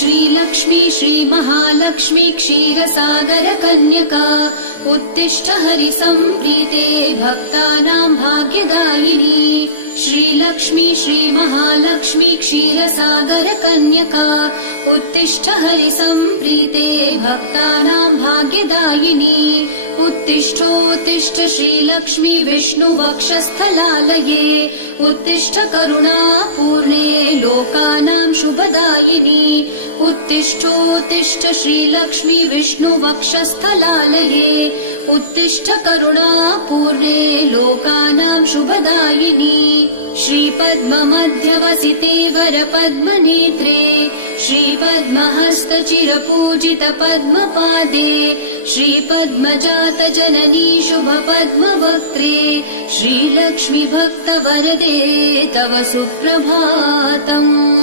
श्रीलक्ष्मी श्रीमहालक्ष्मी क्षीरसागर कन्यका उत्तिष्ठ हरिसम्प्रीते भक्तानां भाग्यदायिनी श्रीलक्ष्मी श्रीमहालक्ष्मी क्षीरसागर कन्यका उत्तिष्ठ हरिसम्प्रीते भक्तानां भाग्यदायिनी उत्तिष्ठोत्तिष्ठ श्रीलक्ष्मी विष्णुवक्षस्थलालये उत्तिष्ठ करुणापूर्णे लोकानां शुभदायिनी उत्तिष्ठोत्तिष्ठ श्रीलक्ष्मी विष्णुवक्षस्थलालये उत्तिष्ठ करुणापूर्णे लोकानां शुभदायिनी श्रीपद्ममध्यवसिते वरपद्मनेत्रे श्रीपद्महस्तचिरपूजित पद्मपादे श्रीपद्मजात जननी शुभपद्मवक्त्रे श्रीलक्ष्मी भक्तवरदे तव सुप्रभातम्।